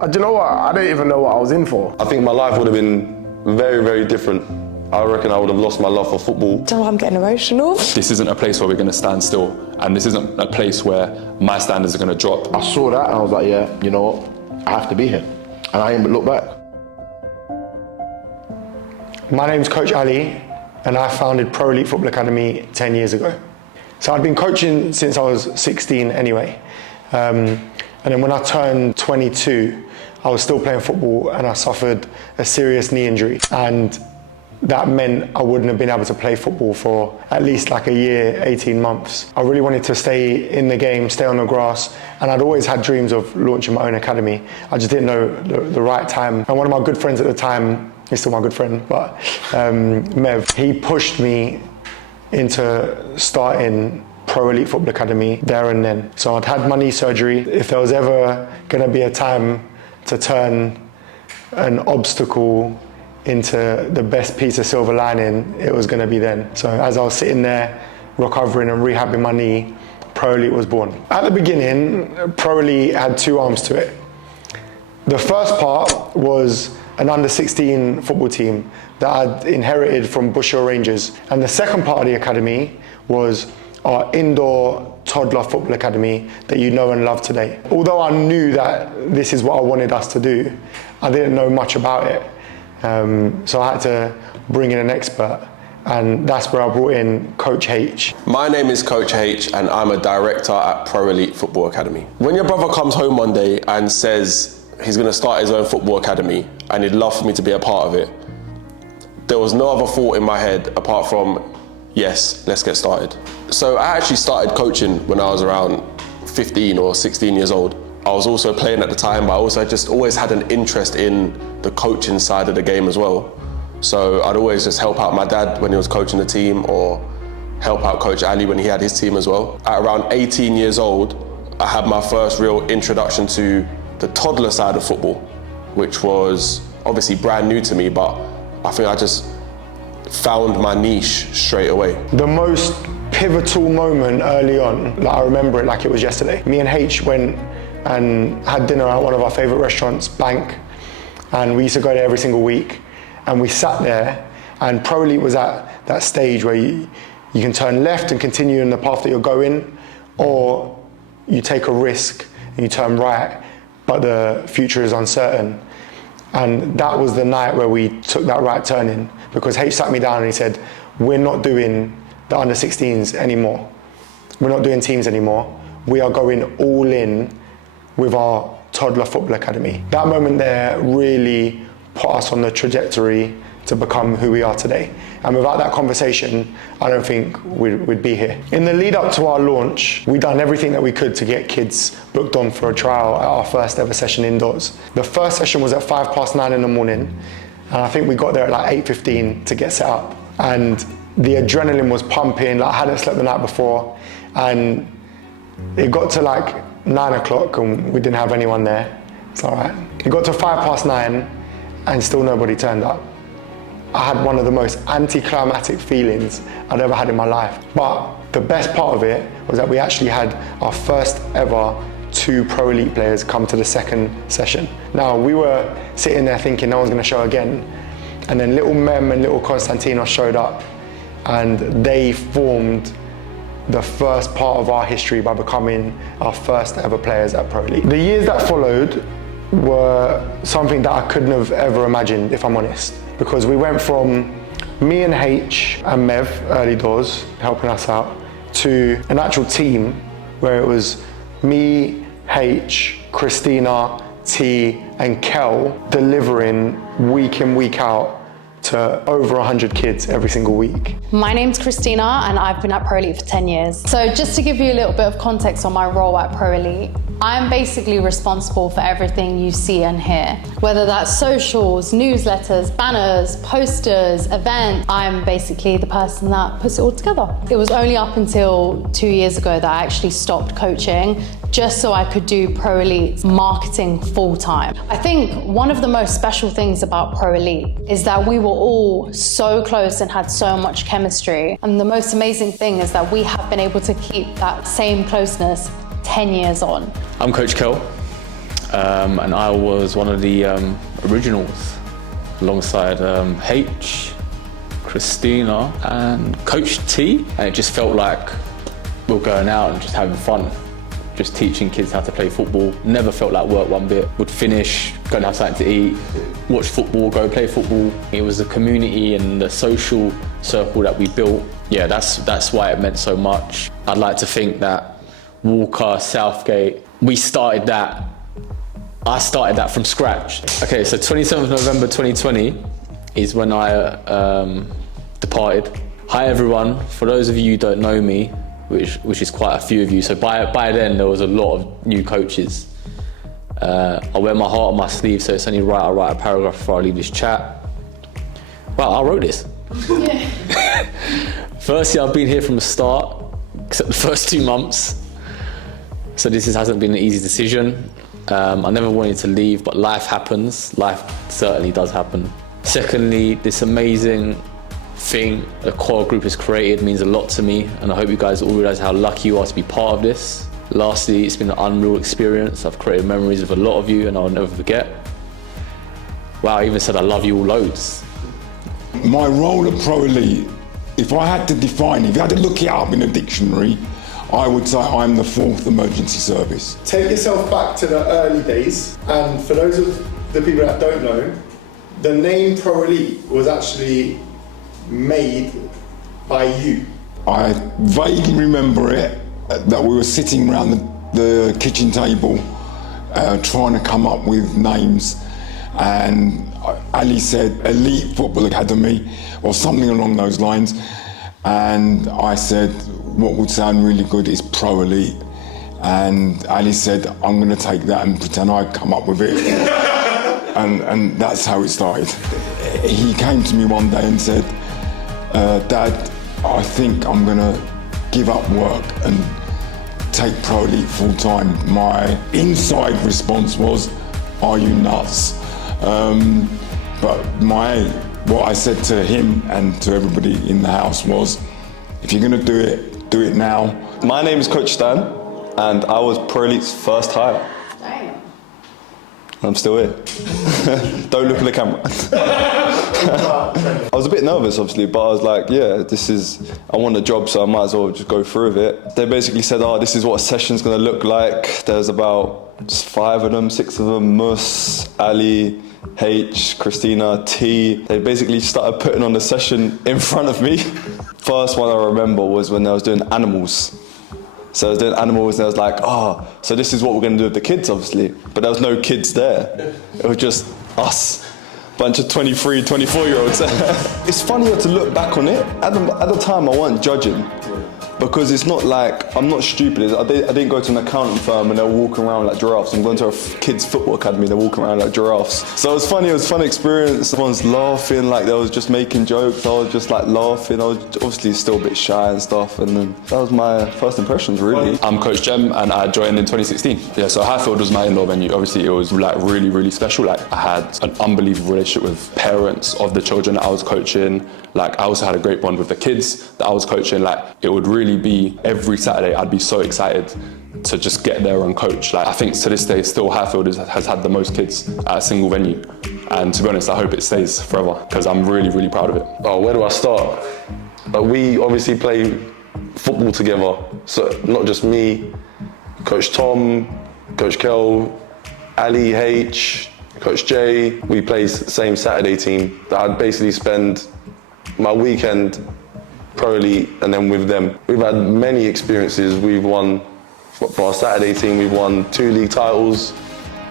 Do you know what? I don't even know what I was in for. I think my life would have been very, very different. I reckon I would have lost my love for football. Do you know what, I'm getting emotional. This isn't a place where we're going to stand still, and this isn't a place where my standards are going to drop. I saw that and I was like, yeah, you know what? I have to be here. And I ain't look back. My name's Coach Ali, and I founded Pro Elite Football Academy 10 years ago. So I'd been coaching since I was 16 anyway. And then when I turned 22, I was still playing football and I suffered a serious knee injury. And that meant I wouldn't have been able to play football for at least like a year, 18 months. I really wanted to stay in the game, stay on the grass, and I'd always had dreams of launching my own academy. I just didn't know the right time. And one of my good friends at the time, he's still my good friend, but Mev, he pushed me into starting Pro Elite Football Academy there and then. So I'd had my knee surgery. If there was ever gonna be a time to turn an obstacle into the best piece of silver lining, it was gonna be then. So as I was sitting there recovering and rehabbing my knee, Pro Elite was born. At the beginning, Pro Elite had two arms to it. The first part was an under-16 football team that I'd inherited from Bush Hill Rangers. And the second part of the academy was our indoor toddler football academy that you know and love today. Although I knew that this is what I wanted us to do, I didn't know much about it. So I had to bring in an expert, and that's where I brought in Coach H. My name is Coach H and I'm a director at Pro Elite Football Academy. When your brother comes home one day and says he's going to start his own football academy and he'd love for me to be a part of it, there was no other thought in my head apart from, yes, let's get started. So I actually started coaching when I was around 15 or 16 years old. I was also playing at the time, but I also just always had an interest in the coaching side of the game as well. So I'd always just help out my dad when he was coaching the team, or help out Coach Ali when he had his team as well. At around 18 years old, I had my first real introduction to the toddler side of football, which was obviously brand new to me, but I think I just found my niche straight away. The most pivotal moment early on, like I remember it like it was yesterday. Me and H went and had dinner at one of our favorite restaurants, Bank, and we used to go there every single week. And we sat there, and Pro Elite was at that stage where you can turn left and continue in the path that you're going, or you take a risk and you turn right, but the future is uncertain. And that was the night where we took that right turning, because H sat me down and he said, we're not doing the under-16s anymore. We're not doing teams anymore. We are going all in with our toddler football academy. That moment there really put us on the trajectory to become who we are today. And without that conversation, I don't think we'd be here. In the lead up to our launch, we'd done everything that we could to get kids booked on for a trial at our first ever session indoors. The first session was at 9:05 in the morning, and I think we got there at like 8:15 to get set up. And the adrenaline was pumping, like I hadn't slept the night before, and it got to like 9 o'clock and we didn't have anyone there. It's all right. It got to 9:05 and still nobody turned up. I had one of the most anticlimactic feelings I'd ever had in my life. But the best part of it was that we actually had our first ever 2 Pro Elite players come to the second session. Now, we were sitting there thinking no one's gonna show again. And then little Mem and little Konstantinos showed up, and they formed the first part of our history by becoming our first ever players at Pro Elite. The years that followed were something that I couldn't have ever imagined, if I'm honest, because we went from me and H and Mev early doors helping us out to an actual team where it was me, H, Christina, T and Kel delivering week in, week out to over 100 kids every single week. My name's Christina and I've been at Pro Elite for 10 years. So just to give you a little bit of context on my role at Pro Elite, I'm basically responsible for everything you see and hear. Whether that's socials, newsletters, banners, posters, events, I'm basically the person that puts it all together. It was only up until 2 years ago that I actually stopped coaching just so I could do Pro Elite's marketing full time. I think one of the most special things about Pro Elite is that we were all so close and had so much chemistry. And the most amazing thing is that we have been able to keep that same closeness 10 years on. I'm Coach Kel. and I was one of the originals alongside H, Christina and Coach T, and it just felt like we were going out and just having fun, just teaching kids how to play football. Never felt like work one bit. Would finish, go and have something to eat, watch football, go play football. It was the community and the social circle that we built. Yeah, that's why it meant so much. I'd like to think that Walker, Southgate, I started that from scratch. Okay, so 27th November 2020 is when I departed. Hi everyone, for those of you who don't know me, which is quite a few of you, so by then there was a lot of new coaches. I wear my heart on my sleeve, so it's only right I write a paragraph before I leave this chat. Wow, I wrote this. Yeah. Firstly, I've been here from the start, except the first 2 months. So this hasn't been an easy decision. I never wanted to leave, but life happens. Life certainly does happen. Secondly, this amazing thing the core group has created means a lot to me, and I hope you guys all realise how lucky you are to be part of this. Lastly, it's been an unreal experience. I've created memories with a lot of you and I'll never forget. Wow, I even said I love you all loads. My role at Pro Elite, if I had to define it, if you had to look it up in a dictionary, I would say I'm the 4th emergency service. Take yourself back to the early days, and for those of the people that don't know, the name Pro Elite was actually made by you. I vaguely remember it, that we were sitting around the kitchen table trying to come up with names, and Ali said Elite Football Academy or something along those lines, and I said what would sound really good is Pro Elite, and Ali said I'm going to take that and pretend I'd come up with it. and that's how it started. He came to me one day and said, Dad, I think I'm going to give up work and take Pro Elite full time. My inside response was, are you nuts? But what I said to him and to everybody in the house was, if you're going to do it now. My name is Coach Stan, and I was Pro Elite's first hire. Damn. I'm still here. Don't look at the camera. I was a bit nervous, obviously, but I was like, yeah, I want a job, so I might as well just go through with it. They basically said, this is what a session's going to look like. There's about 5 of them, 6 of them, Mus, Ali, H, Christina, T. They basically started putting on the session in front of me. First one I remember was when I was doing animals. So I was doing animals and I was like, so this is what we're going to do with the kids, obviously. But there was no kids there. It was just us. Bunch of 23, 24-year-olds. It's funnier to look back on it. At the time, I wasn't judging. Because it's not like, I'm not stupid. I didn't go to an accounting firm and they're walking around like giraffes. I'm going to a kids' football academy, they're walking around like giraffes. So it was funny, it was a fun experience. Everyone's laughing, like they was just making jokes. I was just like laughing. I was obviously still a bit shy and stuff. And then that was my first impressions, really. I'm Coach Jem and I joined in 2016. Yeah, so Highfield was my indoor venue. Obviously it was like really, really special. Like I had an unbelievable relationship with parents of the children that I was coaching. Like I also had a great bond with the kids that I was coaching. Like it would really be every Saturday I'd be so excited to just get there and coach. Like I think to this day still Highfield has had the most kids at a single venue. And to be honest, I hope it stays forever because I'm really, really proud of it. Where do I start? We obviously play football together. So not just me, Coach Tom, Coach Kel, Ali, H, Coach J. We play same Saturday team. I'd basically spend my weekend Pro Elite and then with them. We've had many experiences. We've won, for our Saturday team, we've won 2 league titles,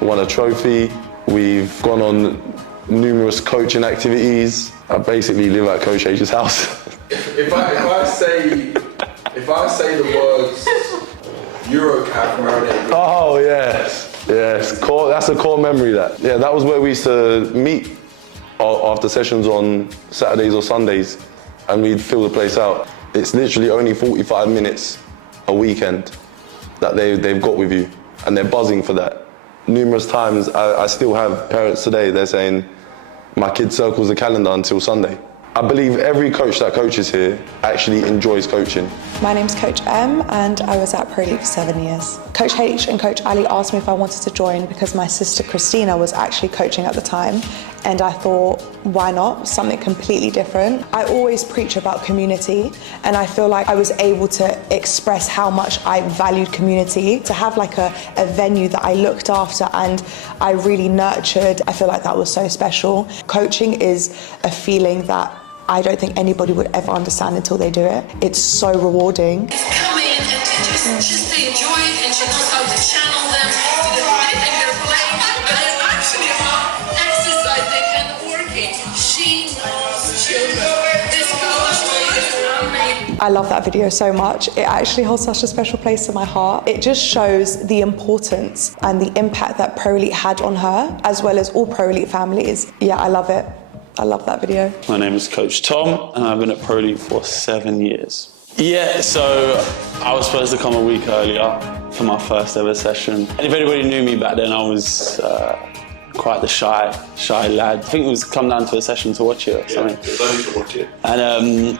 won a trophy. We've gone on numerous coaching activities. I basically live at Coach H's house. If I say the words Eurocap marinade. Oh yes, that's a core memory. That was where we used to meet after sessions on Saturdays or Sundays, and we'd fill the place out. It's literally only 45 minutes a weekend that they've got with you, and they're buzzing for that. Numerous times, I still have parents today, they're saying, my kid circles the calendar until Sunday. I believe every coach that coaches here actually enjoys coaching. My name's Coach M and I was at Pro Elite for 7 years. Coach H and Coach Ali asked me if I wanted to join because my sister Christina was actually coaching at the time, and I thought, why not? Something completely different. I always preach about community, and I feel like I was able to express how much I valued community. To have like a venue that I looked after and I really nurtured, I feel like that was so special. Coaching is a feeling that I don't think anybody would ever understand until they do it. It's so rewarding. Come in and just enjoy it, and she knows how to channel them to the right thing they're playing, but it's actually about exercising and working. She knows children. This coach is amazing. I love that video so much. It actually holds such a special place in my heart. It just shows the importance and the impact that Pro Elite had on her, as well as all Pro Elite families. Yeah, I love it. I love that video. My name is Coach Tom and I've been at Pro Elite for 7 years. Yeah, so I was supposed to come a week earlier for my first ever session. And if anybody knew me back then, I was quite the shy lad. I think it was come down to a session to watch it or something. Yeah, it was only to watch it. And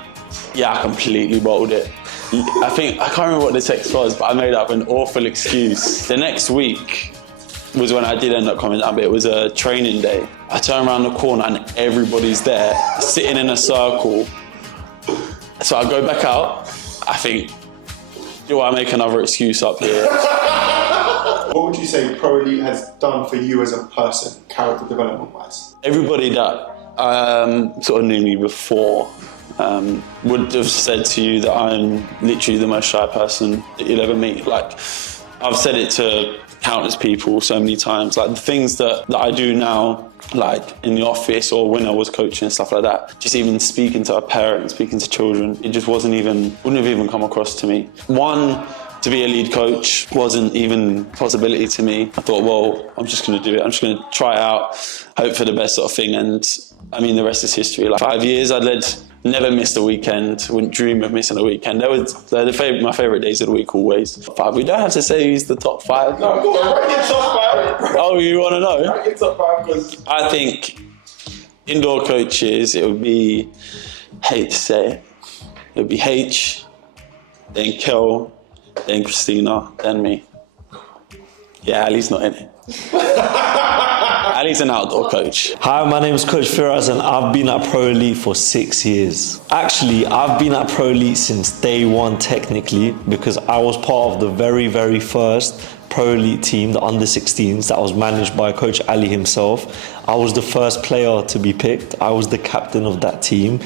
yeah, I completely bottled it. I can't remember what the text was, but I made up an awful excuse. The next week was when I did end up coming down, but it was a training day. I turn around the corner and everybody's there, sitting in a circle. So I go back out. I think, do I make another excuse up here? What would you say Pro Elite has done for you as a person, character development-wise? Everybody that sort of knew me before would have said to you that I'm literally the most shy person that you'll ever meet. Like, I've said it to countless people so many times. Like, the things that I do now, like in the office or when I was coaching and stuff like that, just even speaking to a parent, speaking to children, it just wouldn't have even come across to me. One, to be a lead coach wasn't even a possibility to me. I thought, well, I'm just going to do it. I'm just going to try it out, hope for the best sort of thing. And I mean, the rest is history. Like 5 years, I led, never missed a weekend, wouldn't dream of missing a weekend. They're my favourite days of the week always. 5, we don't have to say who's the top 5. No, go on, write your top 5. Oh, you want to know? Write your top 5 because I think indoor coaches, it would be, hate to say it, it would be H, then Kel, then Christina, then me. Yeah, Ali's not in it. Ali's an outdoor coach. Hi, my name is Coach Firas and I've been at Pro Elite for 6 years. Actually, I've been at Pro Elite since day one technically, because I was part of the very first Pro Elite team, the under-16s, that was managed by Coach Ali himself. I was the first player to be picked. I was the captain of that team.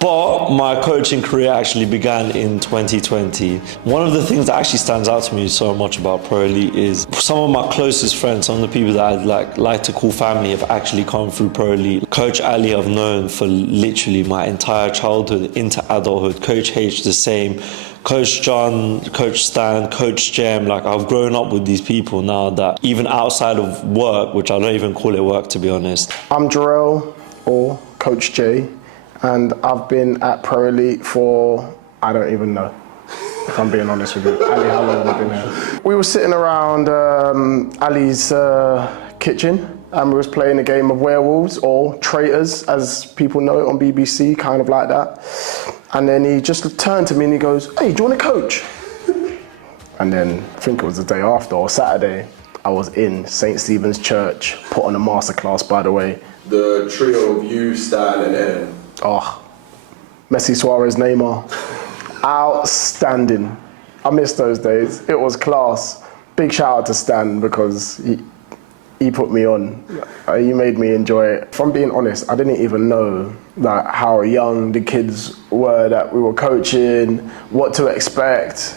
But my coaching career actually began in 2020. One of the things that actually stands out to me so much about Pro Elite is some of my closest friends, some of the people that I'd like to call family, have actually come through Pro Elite. Coach Ali I've known for literally my entire childhood into adulthood. Coach H the same. Coach John, Coach Stan, Coach Jem, like I've grown up with these people now that even outside of work, which I don't even call it work to be honest. I'm Jarrell, or Coach J, and I've been at Pro Elite for, I don't even know, if I'm being honest with you. Ali, how long have we been here? We were sitting around Ali's kitchen and we was playing a game of werewolves, or traitors as people know it on BBC, kind of like that. And then he just turned to me and he goes, "Hey, do you want to coach?" And then I think it was the day after or Saturday, I was in St. Stephen's Church, put on a masterclass, by the way. the trio of you, Stan and Eden. Oh, Messi, Suarez, Neymar. Outstanding. I miss those days. It was class. Big shout out to Stan because he put me on. He made me enjoy it. If I'm being honest, I didn't even know how young the kids were that we were coaching, what to expect.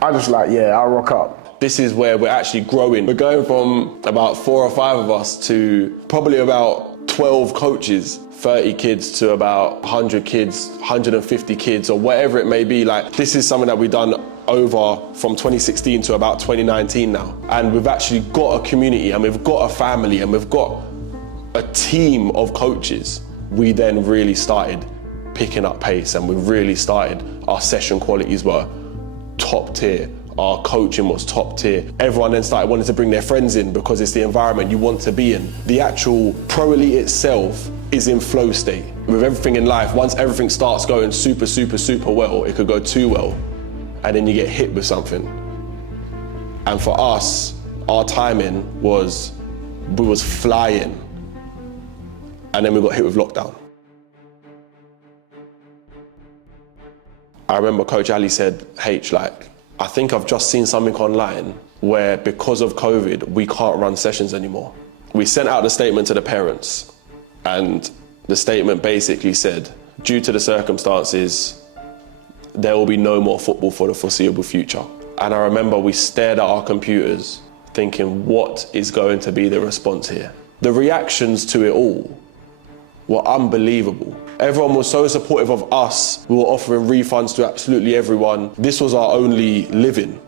I just I'll rock up. This is where we're actually growing. We're going from about 4 or 5 of us to probably about 12 coaches, 30 kids to about 100 kids, 150 kids, or whatever it may be. This is something that we've done over from 2016 to about 2019 now. And we've actually got a community and we've got a family and we've got a team of coaches. We then really started picking up pace and we really started, our session qualities were top tier. Our coaching was top tier. Everyone then started wanting to bring their friends in because it's the environment you want to be in. The actual Pro Elite itself is in flow state. With everything in life, once everything starts going super, super, super well, it could go too well, and then you get hit with something. And for us, our timing was, we was flying, and then we got hit with lockdown. I remember Coach Ali said, H, like, I think I've just seen something online where because of COVID, we can't run sessions anymore. We sent out the statement to the parents, and the statement basically said, due to the circumstances, there will be no more football for the foreseeable future. And I remember we stared at our computers thinking, what is going to be the response here? The reactions to it all were unbelievable. Everyone was so supportive of us. We were offering refunds to absolutely everyone. This was our only living.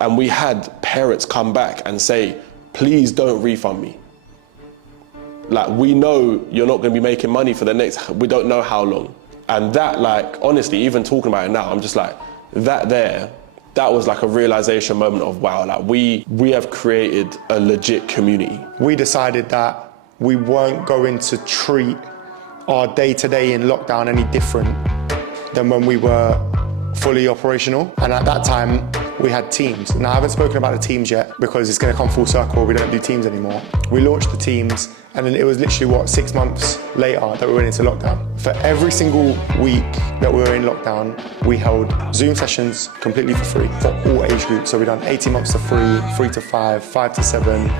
And we had parents come back and say, please don't refund me. Like, we know you're not gonna be making money for the next, we don't know how long. And that, like, honestly, even talking about it now, I'm just like, that was like a realization moment of, wow, like we have created a legit community. We decided that we weren't going to treat our day-to-day in lockdown any different than when we were fully operational. And at that time, we had teams. Now, I haven't spoken about the teams yet because it's going to come full circle. We don't do teams anymore. We launched the teams, and then it was literally, 6 months later that we went into lockdown. For every single week that we were in lockdown, we held Zoom sessions completely for free for all age groups. So we done 18 months to 3, 3 to 5, 5 to 7,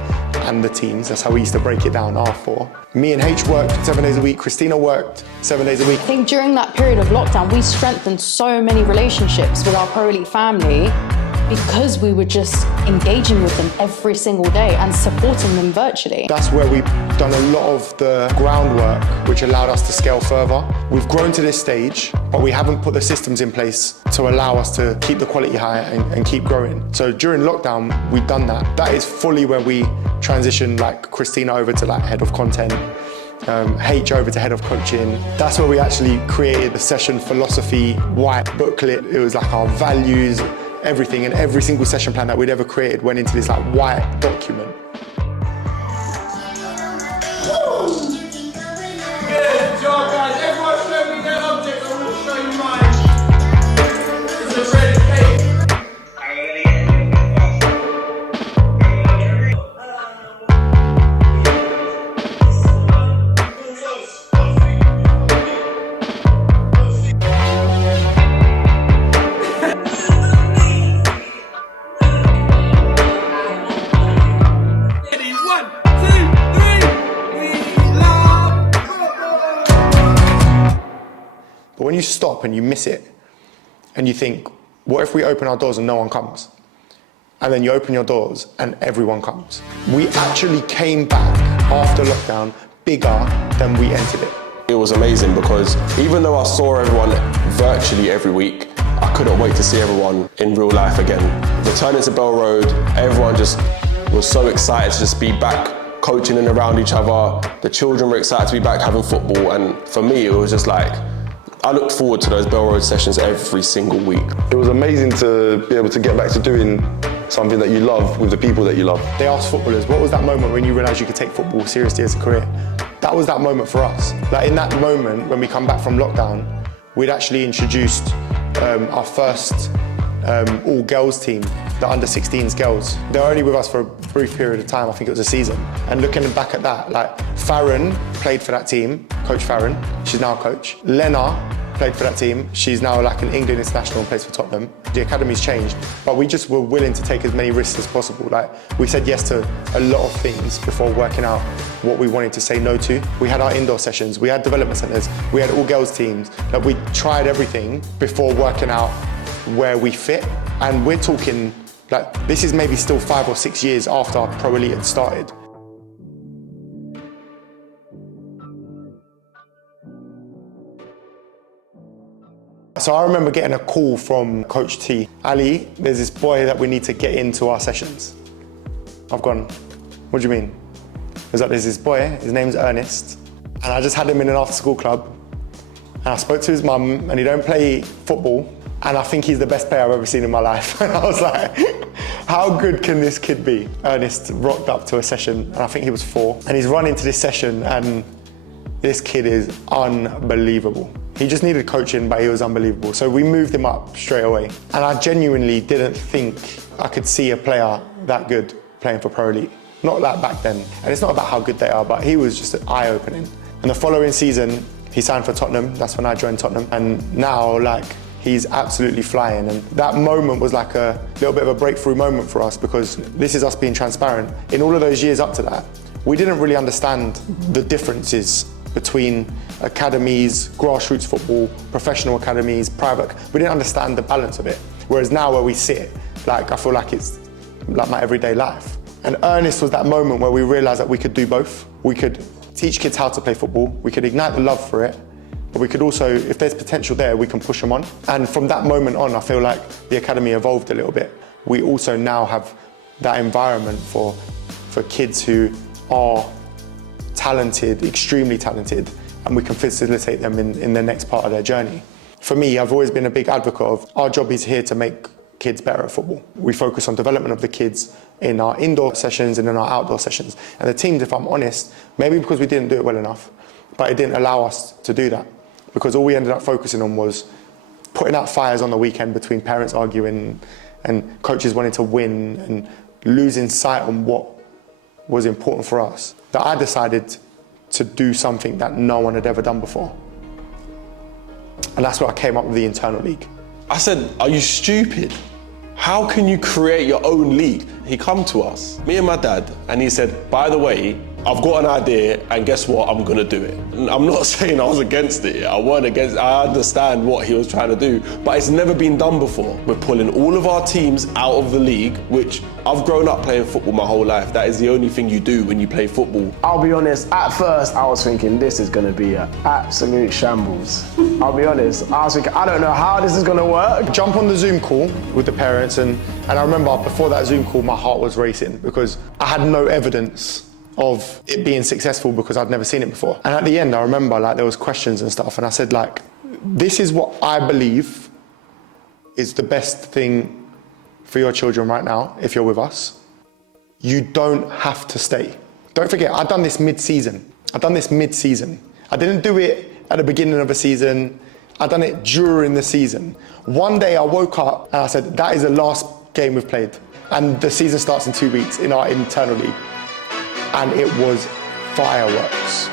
and the teams. That's how we used to break it down, R4. Me and H worked 7 days a week. Christina worked 7 days a week. I think during that period of lockdown, we strengthened so many relationships with our Pro Elite family because we were just engaging with them every single day and supporting them virtually. That's where we've done a lot of the groundwork, which allowed us to scale further. We've grown to this stage, but we haven't put the systems in place to allow us to keep the quality high and keep growing. So during lockdown, we've done that. That is fully where we transitioned, like, Christina over to, like, head of content, H over to head of coaching. That's where we actually created the session philosophy white booklet. It was like our values, everything, and every single session plan that we'd ever created went into this, like, white document. Good job, guys. Everyone show me their objects. I want to show you mine. It's a red cake. But when you stop and you miss it, and you think, what if we open our doors and no one comes? And then you open your doors and everyone comes. We actually came back after lockdown bigger than we entered it. It was amazing because even though I saw everyone virtually every week, I couldn't wait to see everyone in real life again. Returning to Bell Road, everyone just was so excited to just be back coaching and around each other. The children were excited to be back having football, and for me it was just like, I looked forward to those Bell Road sessions every single week. It was amazing to be able to get back to doing something that you love with the people that you love. They asked footballers, what was that moment when you realised you could take football seriously as a career? That was that moment for us. Like, in that moment, when we come back from lockdown, we'd actually introduced our first all-girls team, the under-16s girls. They were only with us for a brief period of time. I think it was a season. And looking back at that, like, Farron played for that team, Coach Farron. She's now a coach. Lena played for that team. She's now like an England international and plays for Tottenham. The academy's changed, but we just were willing to take as many risks as possible. Like, we said yes to a lot of things before working out what we wanted to say no to. We had our indoor sessions, we had development centres, we had all-girls teams. Like, we tried everything before working out where we fit. And we're talking, like, this is maybe still 5 or 6 years after our Pro Elite had started. So I remember getting a call from Coach T. Ali, there's this boy that we need to get into our sessions. I've gone, what do you mean? He's like, there's this boy, his name's Ernest, and I just had him in an after-school club, and I spoke to his mum, and he don't play football, and I think he's the best player I've ever seen in my life. And I was like, how good can this kid be? Ernest rocked up to a session, and I think he was 4, and he's run into this session, and this kid is unbelievable. He just needed coaching, but he was unbelievable. So we moved him up straight away. And I genuinely didn't think I could see a player that good playing for Pro Elite. Not that back then. And it's not about how good they are, but he was just eye-opening. And the following season, he signed for Tottenham. That's when I joined Tottenham. And now, like, he's absolutely flying. And that moment was like a little bit of a breakthrough moment for us, because this is us being transparent. In all of those years up to that, we didn't really understand the differences between academies, grassroots football, professional academies, private. We didn't understand the balance of it. Whereas now where we sit, like, I feel like it's like my everyday life. And Ernest was that moment where we realized that we could do both. We could teach kids how to play football, we could ignite the love for it, but we could also, if there's potential there, we can push them on. And from that moment on, I feel like the academy evolved a little bit. We also now have that environment for kids who are talented, extremely talented, and we can facilitate them in the next part of their journey. For me, I've always been a big advocate of our job is here to make kids better at football. We focus on development of the kids in our indoor sessions and in our outdoor sessions. And the teams, if I'm honest, maybe because we didn't do it well enough, but it didn't allow us to do that. Because all we ended up focusing on was putting out fires on the weekend between parents arguing and coaches wanting to win and losing sight on what was important for us. That I decided to do something that no one had ever done before. And that's where I came up with the internal league. I said, are you stupid? How can you create your own league? He come to us, me and my dad, and he said, by the way, I've got an idea, and guess what? I'm gonna do it. And I'm not saying I was against it. I weren't against it. I understand what he was trying to do, but it's never been done before. We're pulling all of our teams out of the league, which I've grown up playing football my whole life. That is the only thing you do when you play football. I'll be honest, at first I was thinking this is gonna be an absolute shambles. I'll be honest, I was thinking, I don't know how this is gonna work. Jump on the Zoom call with the parents, and I remember before that Zoom call, my heart was racing because I had no evidence of it being successful because I'd never seen it before. And at the end, I remember like there was questions and stuff, and I said like, this is what I believe is the best thing for your children right now, if you're with us. You don't have to stay. Don't forget, I've done this mid-season. I didn't do it at the beginning of a season. I've done it during the season. One day I woke up and I said, that is the last game we've played. And the season starts in 2 weeks in our internal league. And it was fireworks.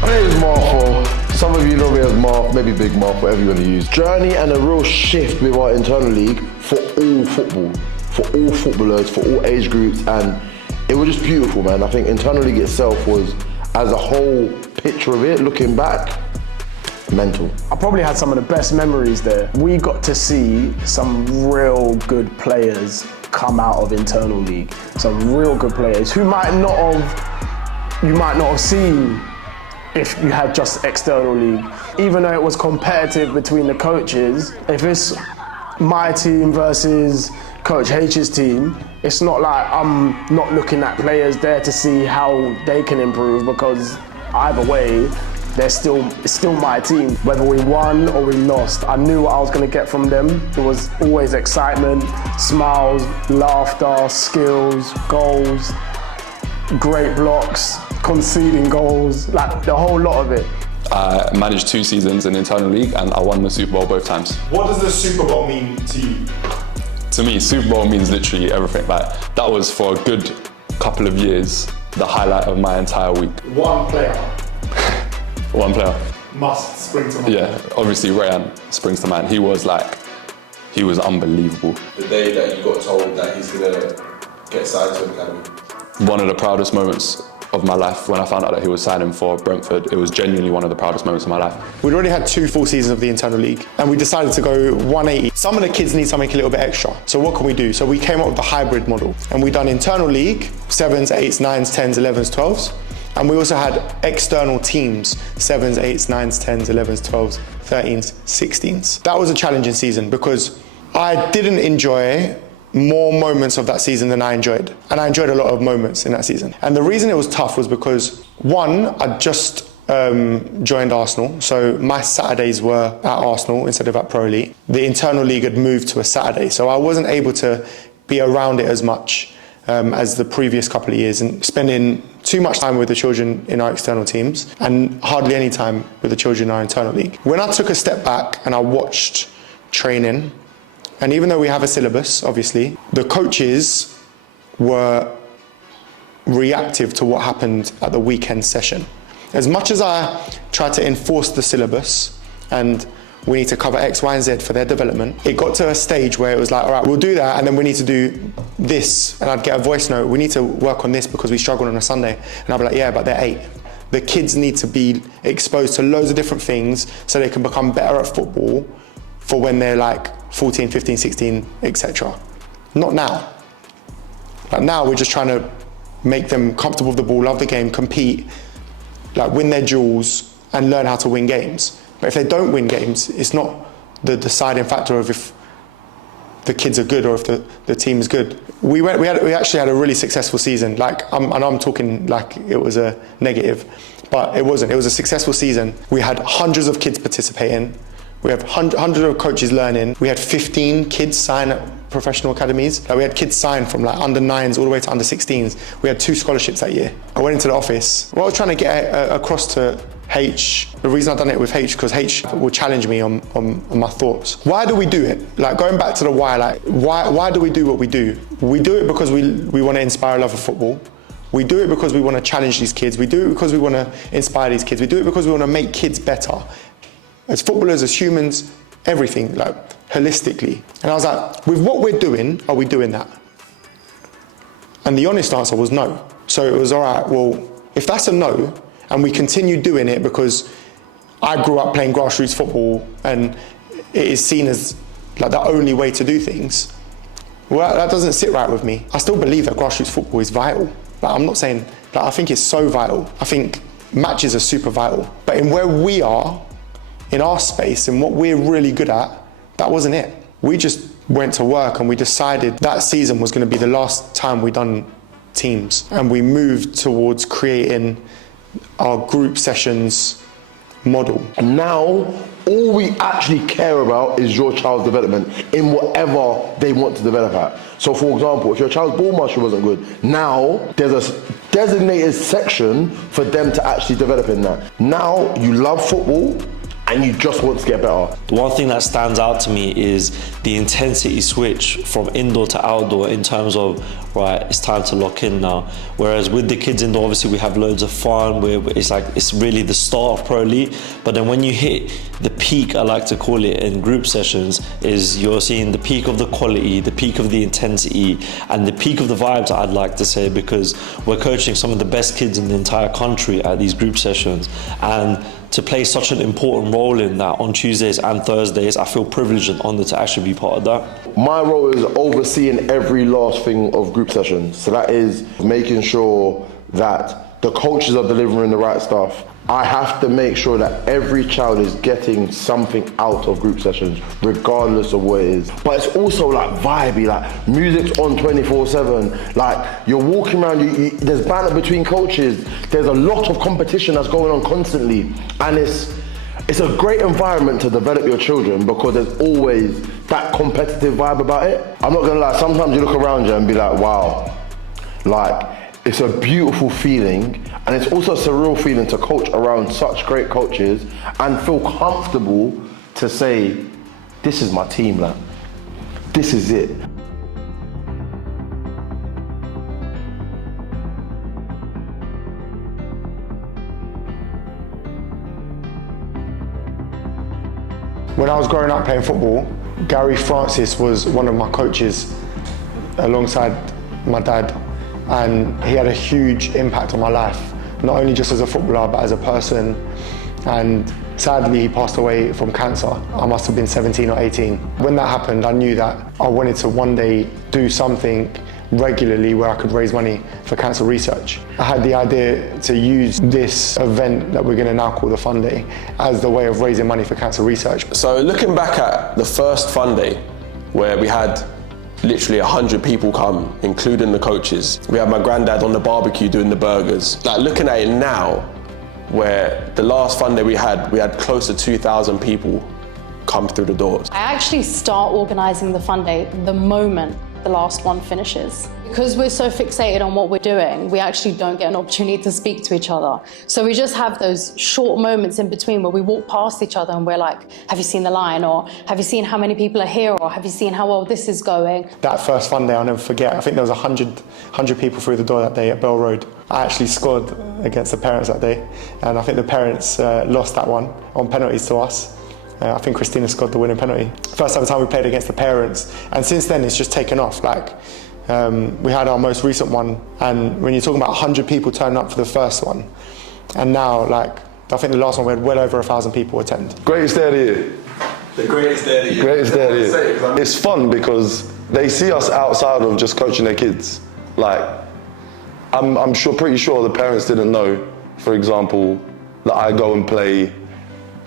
My name is Martha. Some of you know me as Marth, maybe Big Marth, whatever you want to use. Journey and a real shift with our internal league for all football, for all footballers, for all age groups, and it was just beautiful, man. I think internal league itself was, as a whole picture of it, looking back, mental. I probably had some of the best memories there. We got to see some real good players come out of internal league. Some real good players who you might not have seen if you had just external league. Even though it was competitive between the coaches, if it's my team versus Coach H's team, it's not like I'm not looking at players there to see how they can improve, because either way, it's still my team. Whether we won or we lost, I knew what I was going to get from them. It was always excitement, smiles, laughter, skills, goals, great blocks, conceding goals, like the whole lot of it. I managed 2 seasons in internal league and I won the Super Bowl both times. What does the Super Bowl mean to you? To me, Super Bowl means literally everything. Like, that was for a good couple of years the highlight of my entire week. One player. One player. Must spring to mind. Yeah, obviously Rayan springs to mind. He was unbelievable. The day that you got told that he's gonna get signed to an academy. One of the proudest moments of my life when I found out that he was signing for Brentford. It was genuinely one of the proudest moments of my life. We'd already had 2 full seasons of the internal league, and we decided to go 180. Some of the kids need something a little bit extra. So what can we do? So we came up with the hybrid model, and we done internal league, 7s, 8s, 9s, 10s, 11s, 12s. And we also had external teams, 7s, 8s, 9s, 10s, 11s, 12s, 13s, 16s. That was a challenging season because I didn't enjoy more moments of that season than I enjoyed. And I enjoyed a lot of moments in that season. And the reason it was tough was because, one, I just joined Arsenal. So my Saturdays were at Arsenal instead of at Pro Elite. The internal league had moved to a Saturday. So I wasn't able to be around it as much as the previous couple of years, and spending too much time with the children in our external teams and hardly any time with the children in our internal league. When I took a step back and I watched training, and even though we have a syllabus, obviously, the coaches were reactive to what happened at the weekend session. As much as I tried to enforce the syllabus and we need to cover X, Y, and Z for their development, it got to a stage where it was like, all right, we'll do that, and then we need to do this. And I'd get a voice note, we need to work on this because we struggled on a Sunday. And I'd be like, yeah, but they're 8. The kids need to be exposed to loads of different things so they can become better at football for when they're like 14, 15, 16, etc. Not now. Like now we're just trying to make them comfortable with the ball, love the game, compete, like win their duels and learn how to win games. But if they don't win games, it's not the deciding factor of if the kids are good or if the team is good. We actually had a really successful season. Like I'm talking like it was a negative, but it wasn't. It was a successful season. We had hundreds of kids participating. We had hundreds of coaches learning. We had 15 kids sign at professional academies. Like we had kids sign from like under 9s all the way to under 16s. We had 2 scholarships that year. I went into the office. What I was trying to get across to H, the reason I've done it with H, because H will challenge me on my thoughts. Why do we do it? Like going back to the why, like why do we do what we do? We do it because we want to inspire love of football. We do it because we want to challenge these kids. We do it because we want to inspire these kids. We do it because we want to make kids better. As footballers, as humans, everything, like holistically. And I was like, with what we're doing, are we doing that? And the honest answer was no. So it was, all right, well, if that's a no, and we continue doing it because I grew up playing grassroots football and it is seen as like the only way to do things, well, that doesn't sit right with me. I still believe that grassroots football is vital. Like, I'm not saying, like, I think it's so vital. I think matches are super vital. But in where we are, in our space and what we're really good at, that wasn't it. We just went to work and we decided that season was going to be the last time we done teams, and we moved towards creating our group sessions model. And now all we actually care about is your child's development in whatever they want to develop at. So for example, if your child's ball muscle wasn't good, now there's a designated section for them to actually develop in that. Now you love football and you just want to get better. The one thing that stands out to me is the intensity switch from indoor to outdoor in terms of, right, it's time to lock in now. Whereas with the kids indoor, obviously we have loads of fun, it's really the start of Pro Elite. But then when you hit the peak, I like to call it in group sessions, is you're seeing the peak of the quality, the peak of the intensity, and the peak of the vibes, I'd like to say, because we're coaching some of the best kids in the entire country at these group sessions. And to play such an important role in that on Tuesdays and Thursdays, I feel privileged and honoured to actually be part of that. My role is overseeing every last thing of group sessions. So that is making sure that the coaches are delivering the right stuff. I have to make sure that every child is getting something out of group sessions, regardless of what it is. But it's also like vibey, like music's on 24/7. Like you're walking around, there's banter between coaches. There's a lot of competition that's going on constantly. And it's a great environment to develop your children because there's always that competitive vibe about it. I'm not gonna lie, sometimes you look around you and be like, wow, like, it's a beautiful feeling, and it's also a surreal feeling to coach around such great coaches and feel comfortable to say, this is my team, like, this is it. When I was growing up playing football, Gary Francis was one of my coaches alongside my dad. And he had a huge impact on my life, not only just as a footballer, but as a person. And sadly, he passed away from cancer. I must have been 17 or 18. When that happened, I knew that I wanted to one day do something regularly where I could raise money for cancer research. I had the idea to use this event that we're going to now call the Fun Day as the way of raising money for cancer research. So looking back at the first Fun Day, where we had literally 100 people come, including the coaches. We had my granddad on the barbecue doing the burgers. Like looking at it now, where the last fun day we had close to 2,000 people come through the doors. I actually start organising the fun day the moment the last one finishes. Because we're so fixated on what we're doing, we actually don't get an opportunity to speak to each other. So we just have those short moments in between where we walk past each other and we're like, have you seen the line? Or have you seen how many people are here? Or have you seen how well this is going? That first fun day, I'll never forget. I think there was 100 people through the door that day at Bell Road. I actually scored against the parents that day. And I think the parents lost that one on penalties to us. I think Christina scored the winning penalty. First ever time we played against the parents. And since then, it's just taken off. We had our most recent one, and when you're talking about 100 people turning up for the first one, and now, I think the last one we had well over 1,000 people attend. Greatest day of the year. The greatest day of the year. Greatest day of the year. It's fun because they see us outside of just coaching their kids. I'm pretty sure the parents didn't know, for example, that I go and play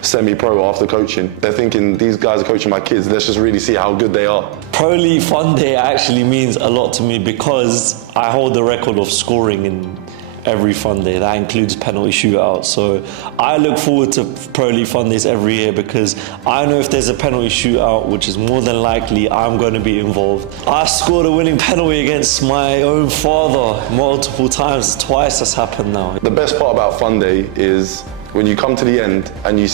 semi-pro after coaching. They're thinking, these guys are coaching my kids, let's just really see how good they are. Pro Elite Fun Day actually means a lot to me because I hold the record of scoring in every fun day. That includes penalty shootouts. So I look forward to Pro Elite Fun Days every year because I know if there's a penalty shootout, which is more than likely I'm going to be involved. I scored a winning penalty against my own father multiple times. Twice that's happened now. The best part about Fun Day is when you come to the end and you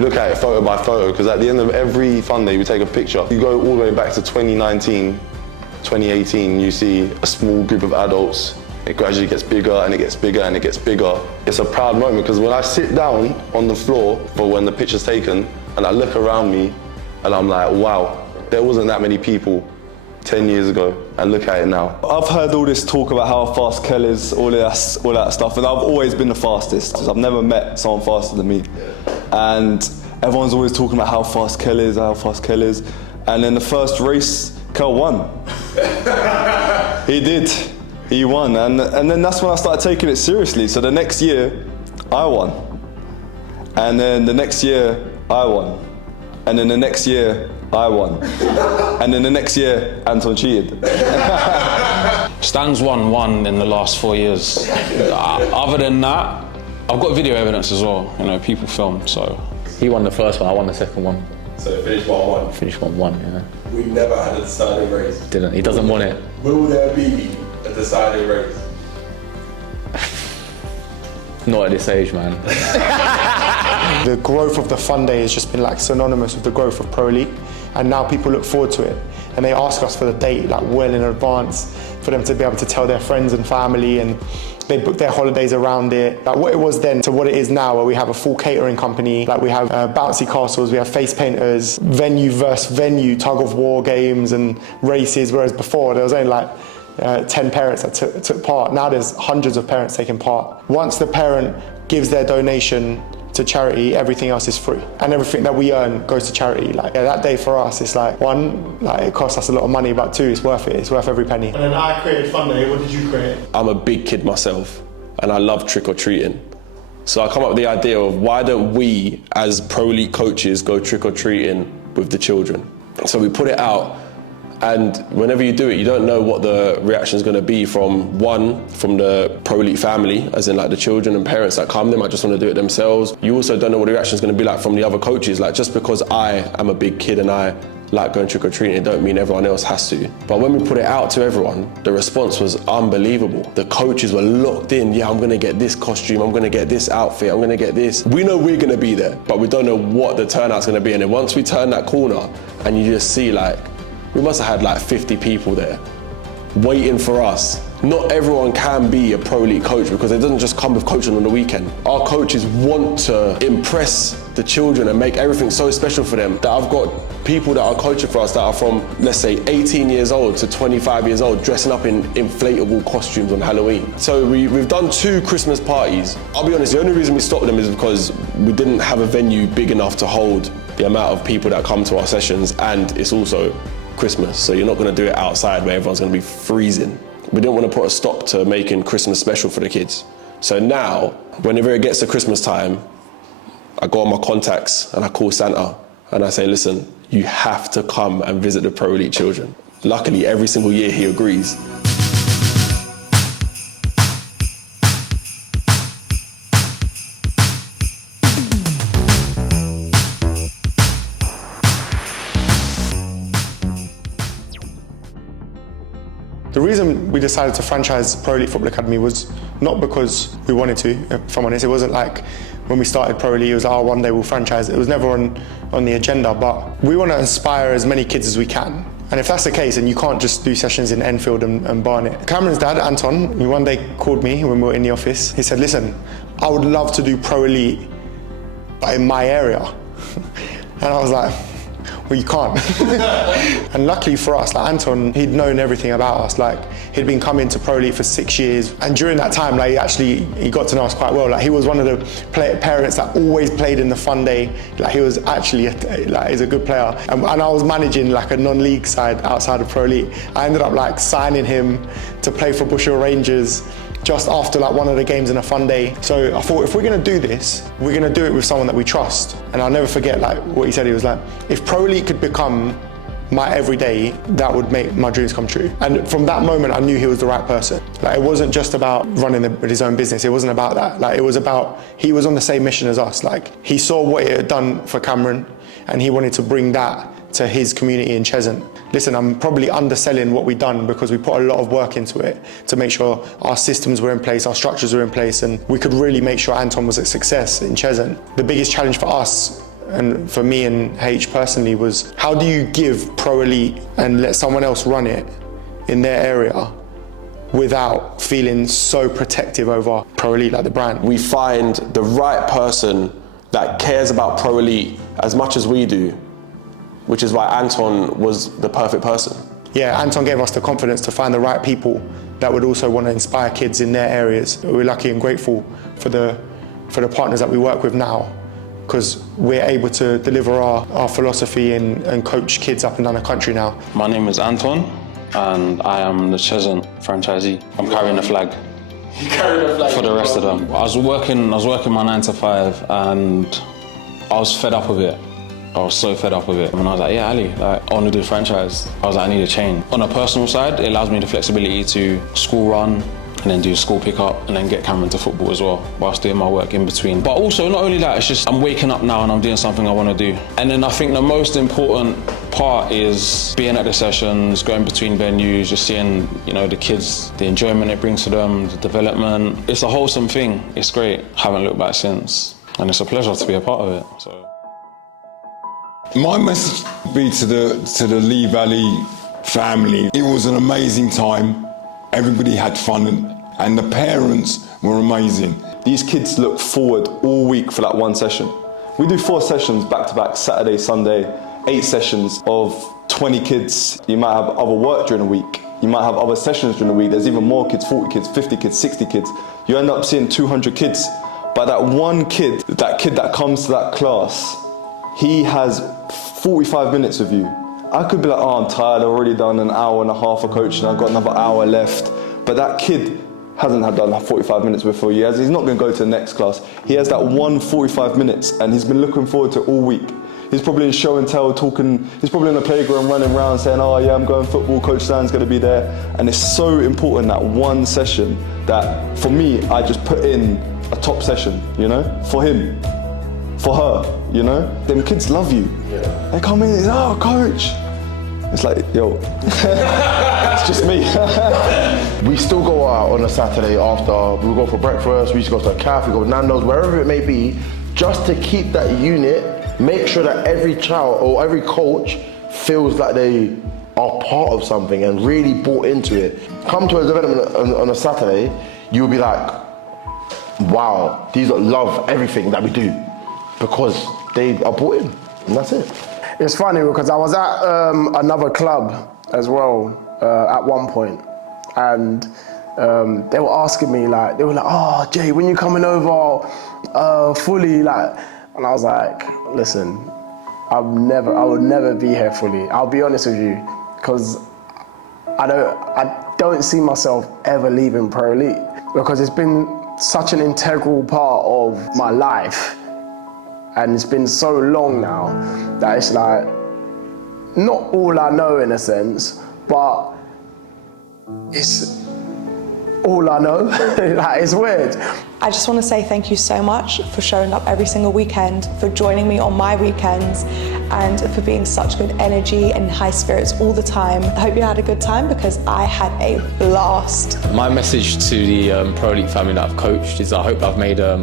look at it photo by photo, because at the end of every fun day we take a picture. You go all the way back to 2019, 2018, you see a small group of adults. It gradually gets bigger and it gets bigger and it gets bigger. It's a proud moment because when I sit down on the floor for when the picture's taken and I look around me and I'm like, wow, there wasn't that many people 10 years ago, and look at it now. I've heard all this talk about how fast Kel is, all that stuff, and I've always been the fastest. I've never met someone faster than me. And everyone's always talking about how fast Kel is, And in the first race, Kel won. He did. He won. And then that's when I started taking it seriously. So the next year, I won. And then the next year, I won. And then the next year, I won. And then the next year, Anton cheated. Stan's won one in the last 4 years. Other than that, I've got video evidence as well. People film, so. He won the first one, I won the second one. So it finished 1-1. Finished 1-1, yeah. We never had a deciding race. Didn't. He doesn't want it. Will there be a deciding race? Not at this age, man. The growth of the fun day has just been synonymous with the growth of Pro Elite, and now people look forward to it and they ask us for the date well in advance for them to be able to tell their friends and family, and they book their holidays around it. What it was then to what it is now, where we have a full catering company, we have bouncy castles, we have face painters, venue versus venue, tug of war games and races, whereas before there was only 10 parents that took part. Now there's hundreds of parents taking part. Once the parent gives their donation to charity, everything else is free. And everything that we earn goes to charity. That day for us, it's one, it costs us a lot of money, but two, it's worth it. It's worth every penny. And then I created Fun Day. What did you create? I'm a big kid myself and I love trick-or-treating. So I come up with the idea of why don't we, as Pro Elite coaches, go trick-or-treating with the children? So we put it out. And whenever you do it, you don't know what the reaction is going to be from the Pro Elite family, as in the children and parents that come. They might just want to do it themselves. You also don't know what the reaction is going to be like from the other coaches. Just because I am a big kid and I like going trick-or-treating, it don't mean everyone else has to. But when we put it out to everyone, the response was unbelievable. The coaches were locked in. Yeah, I'm going to get this costume. I'm going to get this outfit. I'm going to get this. We know we're going to be there, but we don't know what the turnout's going to be. And then once we turn that corner and you just see we must have had 50 people there waiting for us. Not everyone can be a Pro Elite coach because it doesn't just come with coaching on the weekend. Our coaches want to impress the children and make everything so special for them that I've got people that are coaching for us that are from, let's say, 18 years old to 25 years old dressing up in inflatable costumes on Halloween. So we've done 2 Christmas parties. I'll be honest, the only reason we stopped them is because we didn't have a venue big enough to hold the amount of people that come to our sessions, and it's also Christmas, so you're not going to do it outside where everyone's going to be freezing. We didn't want to put a stop to making Christmas special for the kids. So now, whenever it gets to Christmas time, I go on my contacts and I call Santa and I say, listen, you have to come and visit the Pro Elite children. Luckily, every single year he agrees. The reason we decided to franchise Pro Elite Football Academy was not because we wanted to, if I'm honest. It wasn't like when we started Pro Elite, it was, oh, one day we'll franchise. It was never on the agenda, but we want to inspire as many kids as we can. And if that's the case, then you can't just do sessions in Enfield and Barnet. Cameron's dad, Anton, he one day called me when we were in the office. He said, listen, I would love to do Pro Elite, but in my area. And I was like, well, you can't. And luckily for us, like Anton, he'd known everything about us. Like, he'd been coming to Pro Elite for 6 years. And during that time, like, he got to know us quite well. Like, he was one of the parents that always played in the fun day. Like, he was actually, he's a good player. And I was managing like a non-league side outside of Pro Elite. I ended up like signing him to play for Bushel Rangers just after like one of the games in a fun day. So I thought, if we're gonna do this, we're gonna do it with someone that we trust. And I'll never forget like what he said. He was like, if Pro Elite could become my everyday, that would make my dreams come true. And from that moment, I knew he was the right person. Like, it wasn't just about running his own business. It wasn't about that. Like, it was about, he was on the same mission as us. Like, he saw what it had done for Cameron, and he wanted to bring that to his community in Cheshunt. Listen, I'm probably underselling what we've done because we put a lot of work into it to make sure our systems were in place, our structures were in place, and we could really make sure Anton was a success in Cheshunt. The biggest challenge for us, and for me and H personally, was how do you give Pro Elite and let someone else run it in their area without feeling so protective over Pro Elite, like the brand? We find the right person that cares about Pro Elite as much as we do, which is why Anton was the perfect person. Yeah, Anton gave us the confidence to find the right people that would also want to inspire kids in their areas. We're lucky and grateful for the partners that we work with now, because we're able to deliver our philosophy and coach kids up and down the country now. My name is Anton, and I am the Cheshunt franchisee. I'm carrying the flag. You carry the flag? For the rest of them. I was working my 9 to 5, and I was fed up with it. I was so fed up with it. And I was like, yeah, Ali, like, I want to do a franchise. I was like, I need a change. On a personal side, it allows me the flexibility to school run, and then do school pickup, and then get Cameron to football as well, whilst doing my work in between. But also, not only that, it's just I'm waking up now and I'm doing something I want to do. And then I think the most important part is being at the sessions, going between venues, just seeing, you know, the kids, the enjoyment it brings to them, the development. It's a wholesome thing. It's great. Haven't looked back since, and it's a pleasure to be a part of it. So. My message would be to the Lee Valley family. It was an amazing time. Everybody had fun, and the parents were amazing. These kids look forward all week for that one session. We do 4 sessions back to back, Saturday, Sunday, 8 sessions of 20 kids. You might have other work during the week. You might have other sessions during the week. There's even more kids, 40 kids, 50 kids, 60 kids. You end up seeing 200 kids. But that one kid, that comes to that class, he has 45 minutes with you. I could be like, oh, I'm tired, I've already done an hour and a half of coaching, I've got another hour left. But that kid hasn't done 45 minutes before he has. He's not gonna go to the next class. He has that one 45 minutes, and he's been looking forward to it all week. He's probably in show and tell talking, he's probably in the playground running around saying, oh yeah, I'm going football, Coach Stan's gonna be there. And it's so important, that one session, that for me, I just put in a top session, you know, for him. For her, you know? Them kids love you. Yeah. They come in and say, oh, coach. It's like, yo, it's just me. We still go out on a Saturday after, we go for breakfast, we used to go to a cafe, we go to Nando's, wherever it may be, just to keep that unit, make sure that every child or every coach feels like they are part of something and really bought into it. Come to a development on a Saturday, you'll be like, wow, these love everything that we do, because they are bought in, and that's it. It's funny because I was at another club as well at one point, and they were asking me, like, they were like, oh, Jay, when you coming over fully, like, and I was like, listen, I would never be here fully. I'll be honest with you, because I don't see myself ever leaving Pro Elite, because it's been such an integral part of my life. And it's been so long now that it's like, not all I know in a sense, but it's all I know. Like, it's weird. I just want to say thank you so much for showing up every single weekend, for joining me on my weekends, and for being such good energy and high spirits all the time. I hope you had a good time, because I had a blast. My message to the Pro Elite family that I've coached is I hope I've made a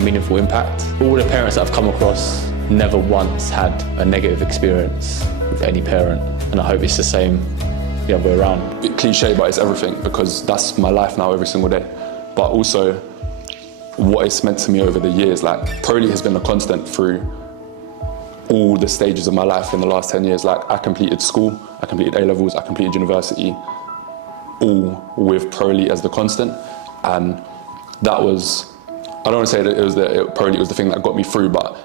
meaningful impact. All the parents that I've come across never once had a negative experience with any parent, and I hope it's the same the other way around. A bit cliche, but it's everything, because that's my life now every single day. But also, what it's meant to me over the years. Like, Pro Elite has been a constant through all the stages of my life in the last 10 years. Like, I completed school, I completed A-levels, I completed university, all with Pro Elite as the constant. And that was, I don't want to say that Pro Elite was the thing that got me through, but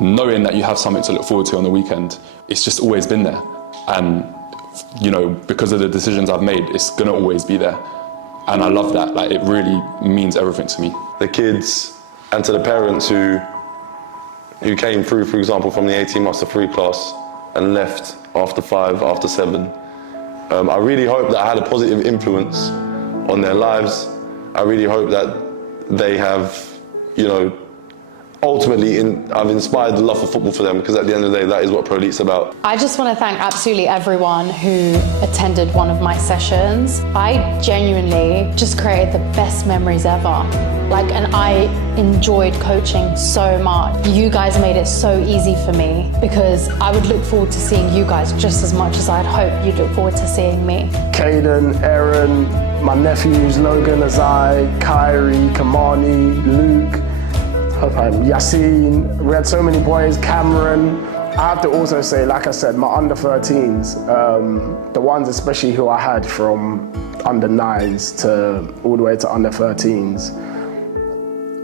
knowing that you have something to look forward to on the weekend, it's just always been there. And, you know, because of the decisions I've made, it's gonna always be there. And I love that. Like, it really means everything to me. The kids and to the parents who came through, for example, from the 18 months to 3 class and left after 5, after 7. I really hope that I had a positive influence on their lives. I really hope that they have, you know, ultimately I've inspired the love for football for them, because at the end of the day, that is what Pro Elite's about. I just want to thank absolutely everyone who attended one of my sessions. I genuinely just created the best memories ever. And I enjoyed coaching so much. You guys made it so easy for me, because I would look forward to seeing you guys just as much as I'd hope you'd look forward to seeing me. Caden, Aaron, my nephews, Logan, Azai, Kyrie, Kamani, Luke, Yassine. We had so many boys, Cameron. I have to also say, like I said, my under 13s, the ones especially who I had from under 9s to all the way to under 13s,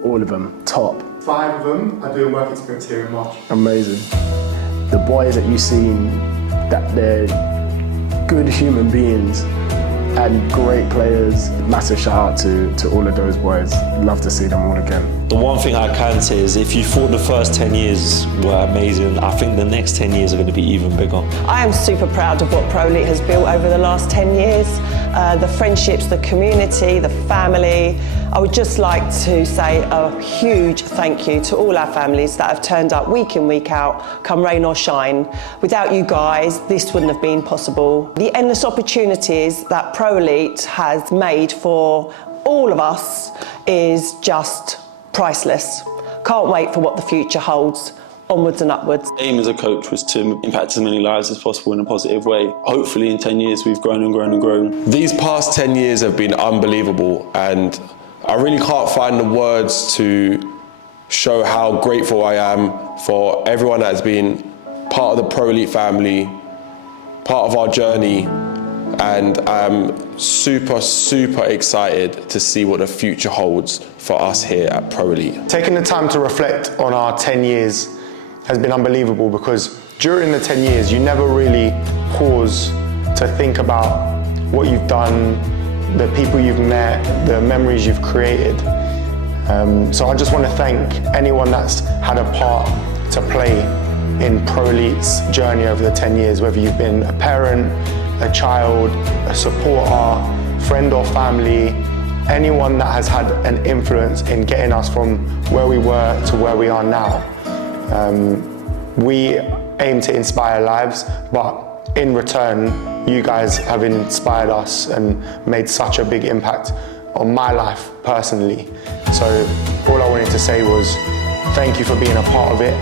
all of them, top. 5 of them are doing work experience here in March. Amazing. The boys that you've seen, that they're good human beings and great players. Massive shout out to all of those boys. Love to see them all again. The one thing I can say is if you thought the first 10 years were amazing, I think the next 10 years are going to be even bigger. I am super proud of what Pro Elite has built over the last 10 years. The friendships, the community, the family. I would just like to say a huge thank you to all our families that have turned up week in, week out, come rain or shine. Without you guys, this wouldn't have been possible. The endless opportunities that Pro Elite has made for all of us is just priceless. Can't wait for what the future holds. Onwards and upwards. Aim as a coach was to impact as many lives as possible in a positive way. Hopefully in 10 years we've grown and grown and grown. These past 10 years have been unbelievable, and I really can't find the words to show how grateful I am for everyone that has been part of the Pro Elite family, part of our journey, and I'm super, super excited to see what the future holds for us here at Pro Elite. Taking the time to reflect on our 10 years has been unbelievable, because during the 10 years you never really pause to think about what you've done, the people you've met, the memories you've created. So I just want to thank anyone that's had a part to play in Pro Elite's journey over the 10 years, whether you've been a parent, a child, a supporter, friend or family, anyone that has had an influence in getting us from where we were to where we are now. We aim to inspire lives, but in return, you guys have inspired us and made such a big impact on my life personally. So all I wanted to say was thank you for being a part of it.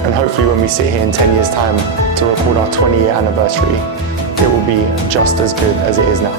And hopefully when we sit here in 10 years' time to record our 20-year anniversary, it will be just as good as it is now.